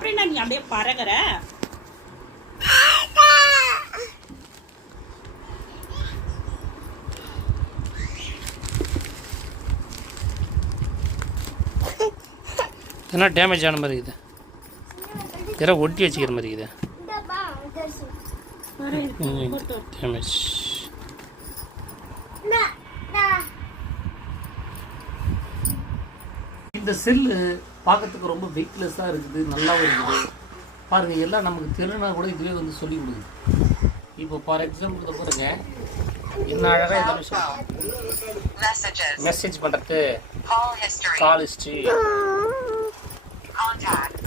அப்புறம் என்ன நீ அப்படியே பறகுற? என்ன டேமேஜ் ஆன மாதிரி இருக்குது, இதெல்லாம் ஒட்டி வச்சுக்கிற மாதிரி இருக்குது. டேமேஜ். இந்த செல்லு பார்க்கறதுக்கு ரொம்ப வெயிட்லெஸ்ஸாக இருக்குது, நல்லாவும் இருக்குது. பாருங்கள், எல்லாம் நமக்கு தெரியனா கூட இதுவே வந்து சொல்லி கொடுக்குது. இப்போ ஃபார் எக்ஸாம்பிள் பாருங்க, இன்னும் அழகாக இந்த விஷயம் மெசேஜ் பண்ணுறது, கால் ஹிஸ்ட்ரி,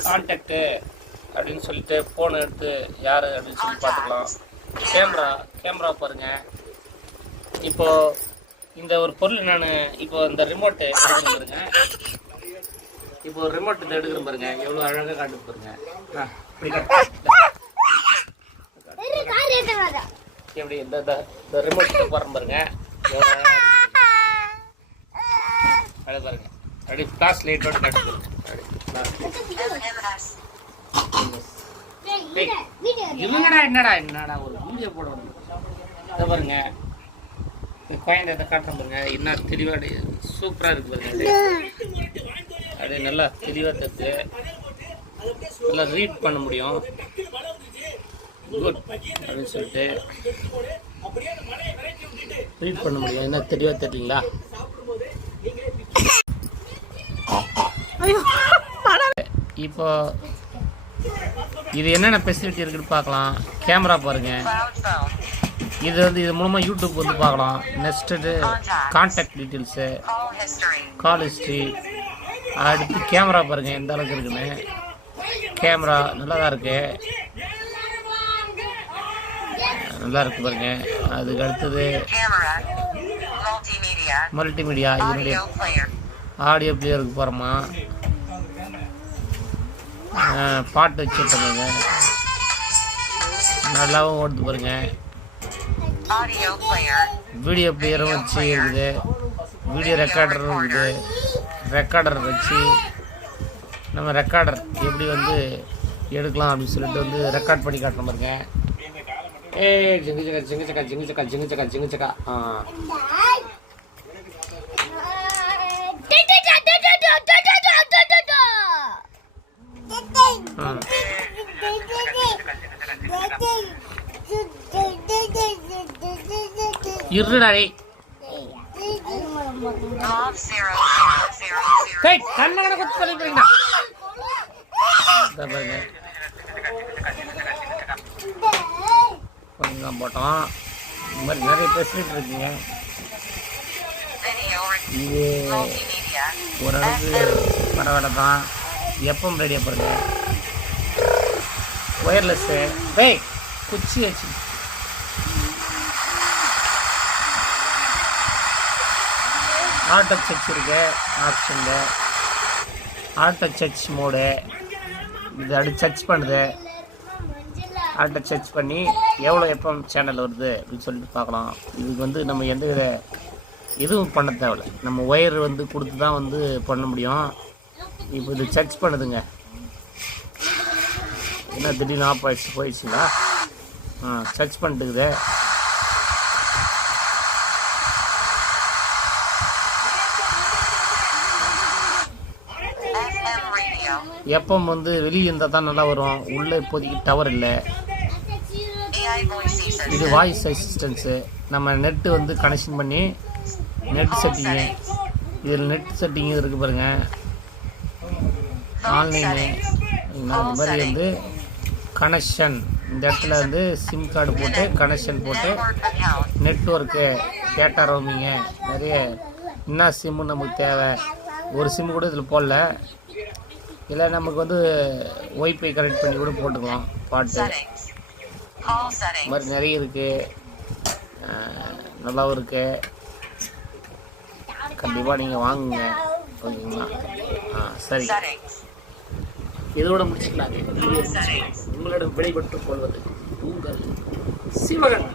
கான்டாக்டு அப்படின்னு சொல்லிட்டு ஃபோனை எடுத்து யார் அப்படின்னு சொல்லி பார்த்துக்கலாம். கேமரா பாருங்கள். இப்போது இந்த ஒரு பொருள் நான் இப்போ இந்த ரிமோட்டு எடுக்கிறேன் பாருங்க. இப்போ ஒரு ரிமோட் இதை எடுக்கிறேன் பாருங்க, எவ்வளோ அழகாக காட்டு பாருங்க. எப்படி இந்த ரிமோட் போகிறேன் பாருங்க, எவ்வளோ அழகாக அது பாருங்க. அப்படி ஃப்ளாஷ் லைட்டோட காட்டு பாருங்க. என்னடா ஒரு வீடியோ போடணும். இதை பாருங்க, குழந்தை இதை காட்டுறேன் பாருங்க, என்ன தெளிவாக சூப்பராக இருக்கு பாருங்க. அது நல்லா தெளிவாக தருது, நல்லா ரீட் பண்ண முடியும். குட் அப்படின்னு சொல்லிட்டு ரீட் பண்ண முடியும். என்ன தெளிவாக தெரியலீங்களா? இப்போ இது என்னென்ன ஃபெசிலிட்டி இருக்குன்னு பார்க்கலாம். கேமரா பாருங்கள், இது மூலமாக யூடியூப் வந்து பார்க்கலாம். நெக்ஸ்ட்டு கான்டாக்ட் டீட்டெயில்ஸு, கால் ஹிஸ்ட்ரி. அடுத்து கேமரா பாருங்கள் எந்த அளவுக்கு இருக்குன்னு. கேமரா நல்லா தான் இருக்குது, நல்லா இருக்குது பாருங்க. அதுக்கு அடுத்தது மல்டிமீடியா, இதனுடைய ஆடியோ பிளேயருக்கு போகிறோமா, பாட்டு வச்சுருப்பாங்க, நல்லாவும் ஓடுது பாருங்க. வீடியோ பிளேயரும் வச்சு இருக்குது, வீடியோ ரெக்கார்டரும் இருக்குது. ரெக்கார்டர் வச்சு நம்ம ரெக்கார்டர் எப்படி வந்து எடுக்கலாம் அப்படின்னு சொல்லிட்டு வந்து ரெக்கார்ட் பண்ணி காட்டுற பாருங்க. ஜிங்கு சக்கா. இருடாடே கண்ணகட குத்து சொல்லிக்கிறீங்களா? கொஞ்சம் போட்டோம். இந்த மாதிரி நிறைய ஃபெசிலிட்டி இருக்குங்க. இது ஓரளவுக்கு பரவாயில்ல தான். எப்பவும் ரெடியாக பாருங்க. ஒயர்லெஸ்ஸு குச்சி வச்சு ஆட்டோ சர்ச் இருக்கு ஆப்ஷனில். ஆட்டோ சர்ச் மோடு இது அப்படி சர்ச் பண்ணுது. ஆட்டோ சர்ச் பண்ணி எவ்வளோ எப்போ சேனல் வருது அப்படின்னு சொல்லிட்டு பார்க்கலாம். இதுக்கு வந்து நம்ம எந்த வித எதுவும் பண்ண தேவையில்லை, நம்ம ஒயர் வந்து கொடுத்து தான் வந்து பண்ண முடியும். இப்போ இது சர்ச் பண்ணுதுங்க. என்ன திடீர்னு ஆஃப் போயிடுச்சுங்களா? சர்ச் பண்ணிட்டுக்குது. எப்பம் வந்து வெளியே இருந்தால் தான் நல்லா வரும். உள்ளே இப்போதைக்கு டவர் இல்லை. இது வாய்ஸ் அசிஸ்டன்ஸு. நம்ம நெட்டு வந்து கனெக்ஷன் பண்ணி நெட் செட்டிங்கு, இதில் நெட் செட்டிங்கு இருக்குது பாருங்கள். ஆன்லைனு இந்த மாதிரி வந்து கனெக்ஷன், இந்த இடத்துல வந்து சிம் கார்டு போட்டு கனெக்ஷன் போட்டு நெட்ஒர்க்கு, டேட்டா ரோமிங்கு, நிறைய என்ன சிம்மு நமக்கு தேவை. ஒரு சிம்மு கூட இதில் போடல. இல்லை நமக்கு வந்து ஒய்ஃபை கனெக்ட் பண்ணி கூட போட்டுக்கலாம் பாட்டு. இந்த மாதிரி நிறைய இருக்குது, நல்லாவும் இருக்குது. கண்டிப்பாக நீங்கள் வாங்குங்க, ஓகேங்களா? சரி, இதோட முடிச்சுக்கலாங்க. உங்களிடம் விடைபெற்றுக் கொள்வது உங்கள் சிவகன்.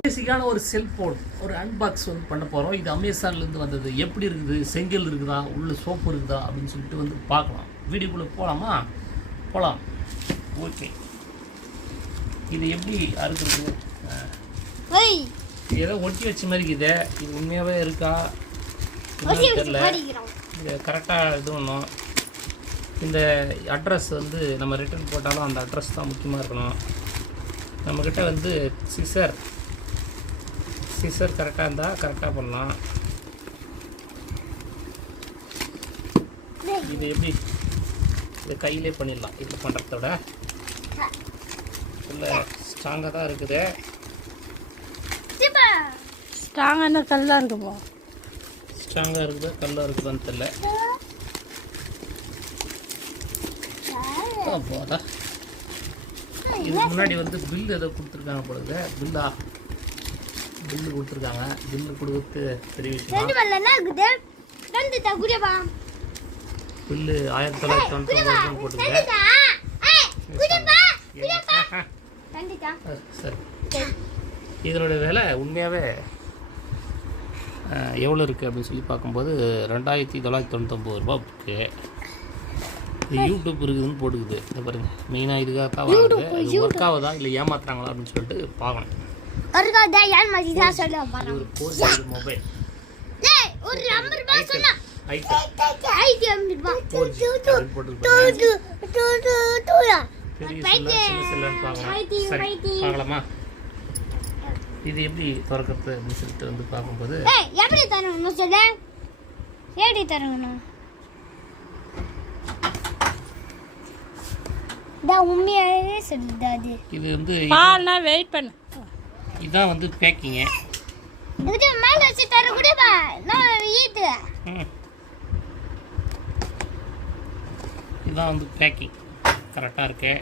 பேசிக்கான ஒரு செல்ஃபோன் ஒரு அன்பாக்ஸ் வந்து பண்ண போகிறோம். இது அமேசான்லேருந்து வந்தது. எப்படி இருக்குது, செங்கல் இருக்குதா, உள்ள சோப்பு இருக்குதா அப்படின்னு சொல்லிட்டு வந்து பார்க்கலாம். வீடியோக்குள்ளே போகலாமா? போகலாம். ஓகே. இது எப்படி அறுக்குறது? ஏதோ ஒட்டி வச்ச மாதிரி இருக்குது. இது உண்மையாகவே இருக்கா தெரியல. இது கரெக்டாக இது ஒன்றும். இந்த அட்ரஸ் வந்து நம்ம ரிட்டர்ன் போட்டாலும் அந்த அட்ரஸ் தான் முக்கியமாக இருக்கணும். நம்மக்கிட்ட வந்து சிசர் கரெக்டாக இருந்தால் கரெக்டாக பண்ணலாம். இது எப்படி இது கையிலே பண்ணிடலாம். இது பண்ணுறத விட இல்லை ஸ்ட்ராங்காக தான் இருக்குது. ஸ்ட்ராங்கான கல்லாக இருக்குப்போ. ஸ்ட்ராங்காக இருக்குது கல்லாக இருக்குதான்னு தெரியல. போதா இதுக்கு முன்னாடி வந்து பில்லு ஏதோ கொடுத்துருக்காங்க போடுது. பில்லு கொடுத்துருக்காங்க. பில்லு கொடுத்து பெரிய விஷயம். பில்லு 1999 போட்டுருங்க. சரி, இதனோட விலை உண்மையாகவே எவ்வளோ இருக்குது அப்படின்னு சொல்லி பார்க்கும்போது 2999 ரூபா இருக்குது. இது யூடியூப் இருக்குதுன்னு போட்டுக்குது. இதை பாருங்கள், மெயினாக இதுக்காக தான் வாங்குது. இது ஒர்க் ஆகுதா இல்லை ஏமாத்துறாங்களா அப்படின்னு சொல்லிட்டு பார்க்கணும். ஒரு 4G மொபைல் பார்க்கலாமா? இது எப்படி திறக்கிறது அப்படின்னு சொல்லிட்டு வந்து பார்க்கும்போது எப்படி தரணும் சொல்ல எப்படி தரணும் உண்மையாவே சொல்லுது. இது வந்து வெயிட் பண்ணு. இதான் வந்து பேக்கிங்க. இது மேல வச்சு தர கூடவா? நான் ஈத்து. இதான் வந்து பேக்கிங் கரெக்டாக இருக்கு.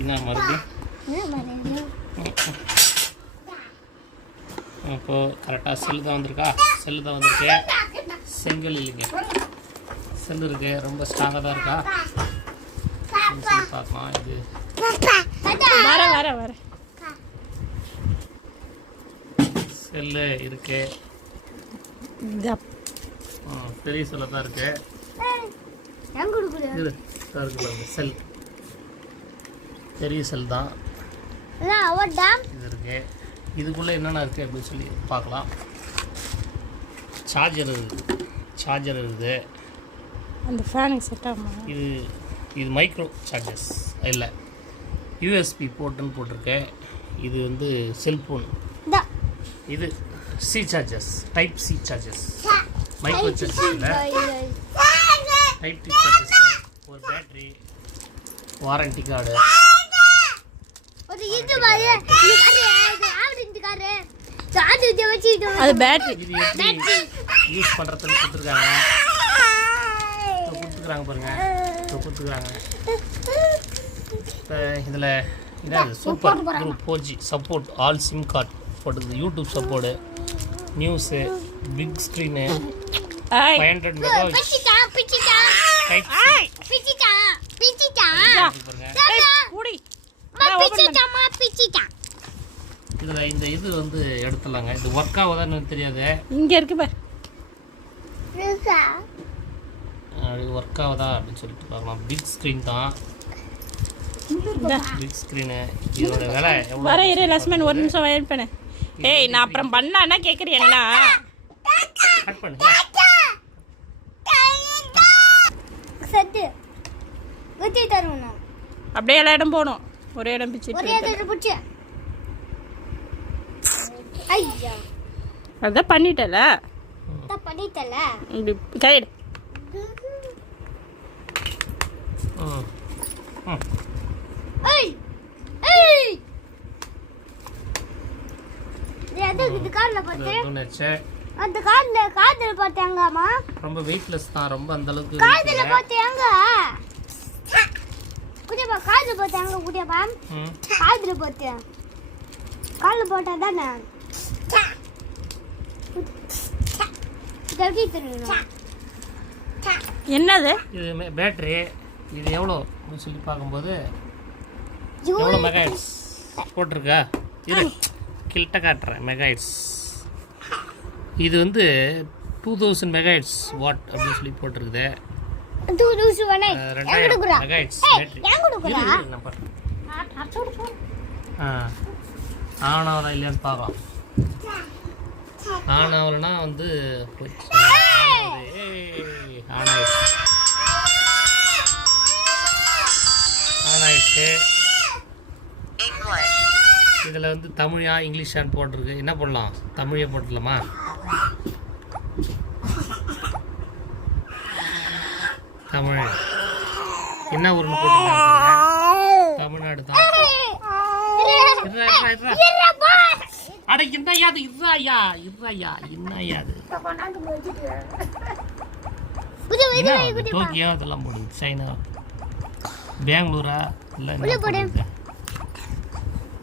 என்ன மறுபடியும் இப்போது கரெக்டாக செல்லு தான் வந்திருக்கு. செங்கல் இல்லைங்க, செல்லு இருக்கு. ரொம்ப ஸ்ட்ராங்காக தான் இருக்கா சொல்லி பார்க்கலாம். இது வர செல்லு இருக்கு. பெரிய செல்ல தான் இருக்கு. செல் பெரிய செல் தான் இது இருக்கு. இதுக்குள்ளே என்னென்ன இருக்குது அப்படின்னு சொல்லி பார்க்கலாம். சார்ஜர் இருக்குது. அந்த ஃபேனுக்கு செட் ஆகும். இது மைக்ரோ சார்ஜஸ் இல்லை, யூஎஸ்பி போர்ட்டுன்னு போட்டிருக்கு. இது வந்து செல்ஃபோன். இது C charges, type C charges, micro charges இல்லை, டைப் டி சார்ஜஸ். ஒரு பேட்டரி, வாரண்டி கார்டு. அது பேட்டரி. இது எப்படி யூஸ் பண்ணுறதுன்னு கொடுத்துருக்காங்க பாருங்க. கொடுத்துருக்காங்க. இப்போ இதில் இதாவது super group 4G support, all SIM card போட்டுது. YouTube support, news, big screen, 500 megahertz. இதில் இந்த இது வந்து எடுத்துடலாங்க. இது ஒர்க் ஆகுதான்னு தெரியாது. இங்கே இருக்கு பாரு. ஒர்க் ஆகுதா அப்படின்னு சொல்லிட்டு பார்க்கலாம். பிக் ஸ்க்ரீன் தான். Big screen. இதோட விலை எவ்வளோ? வர இரு லட்சுமன், ஒரு நிமிஷம் வெயிட் பண்ணு. ஏய், நான் அப்புறம் பண்ணான்னா கேட்குறீங்களா? கட் பண்ணு. அப்படியே எல்லா இடம் போகணும். ஒரே இடம் பிச்சு. அதான் பண்ணிட்டல. இப்படி கைடு. அந்த காதுல பார்த்தாங்கம்மா. ரொம்ப வெயிட்லெஸ் தான். ரொம்ப அந்த அளவுக்கு காதுல பார்த்தாங்க. குடிப்பா காதுல பார்த்தாங்க. குடிப்பா காதுல பார்த்தேன். காதுல போட்டா தானே என்னது? இது பேட்டரி. இது எவ்வளோ அப்படின்னு சொல்லி பார்க்கும்போது எவ்வளோ மெகாஹெர்ட்ஸ் போட்டிருக்கா? இது கிட்ட காட்டுறேன். மெகாஹெர்ட்ஸ் இது வந்து 2000 மெகாஹெர்ட்ஸ் வாட் அப்படின்னு சொல்லி போட்டிருக்குது. 2 எங்க குடுக்குறா மெகாஹெர்ட்ஸ் பேட்டரி எங்க குடுக்குறா நம்பர் ஆன் ஆகுதா இல்லையான்னு பார்க்கலாம். ஆன் ஆகலைன்னா வந்து ஆன் ஆயிடுச்சு. இதில் வந்து தமிழா இங்கிலீஷான்னு போட்டிருக்கு. என்ன பண்ணலாம்? தமிழே போட்டுடலாமா? தமிழ் என்ன ஊருன்னு போட்டுருக்காங்க? தமிழ்நாடு தான். அட என்னையா அது? இறாயா என்னையா அது? டோக்கியோ அதெல்லாம் போடுது. சைனா, பெங்களூரா இல்லை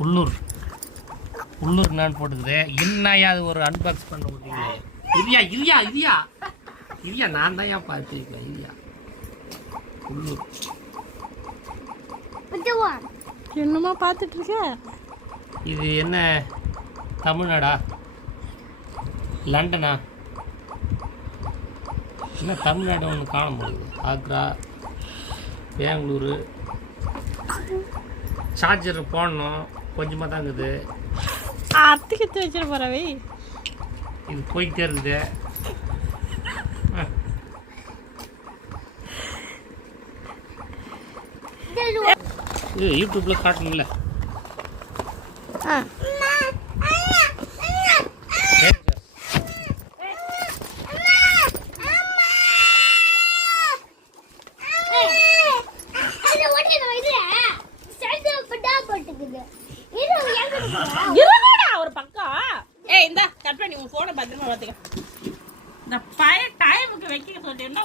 உள்ளூர் நான் போட்டுக்குது. என்னையா அது? ஒரு அன்பாக்ஸ் பண்ண முடியல. இரியா நான் தான் ஏன் பார்த்துருக்கேன். இரியா உள்ளூர் என்னமா பார்த்துட்டு இருக்க? இது என்ன? தமிழ்நாடா லண்டனா? என்ன தமிழ்நாடு ஒன்று காண முடியுது. ஆக்ரா, பெங்களூரு. சார்ஜர் போடணும், கொஞ்சமாக தான் இருக்குது. அத்துக்கிட்டு வச்சிட போறவை. இது போய்கிட்டே இருக்குது. இது யூடியூப்ல காட்டணும்ல. ஒரு பக்கம் ஏய் இந்த கட் பண்ணி உன் போனை பத்திரமா பார்த்துக்க. இந்த பையன் டைமுக்கு வைக்க சொல்லிட்டேன்னா